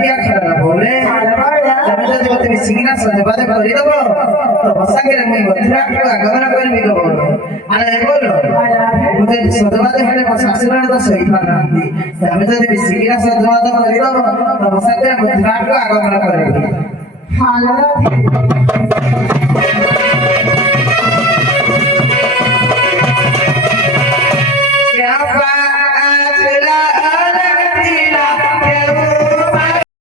क्या खड़ा बोले तब तो जब तुम सिंगना सजबाद करी दबो तो बसाके मुई मथुरा को आगमन करबी गो आले बोलो मुझे सजबाद हेले बसासुरन तो सही पानांती तब तो तुम सिंगना सजबाद करी दबो तो बसाके मथुरा को आगमन करबी हां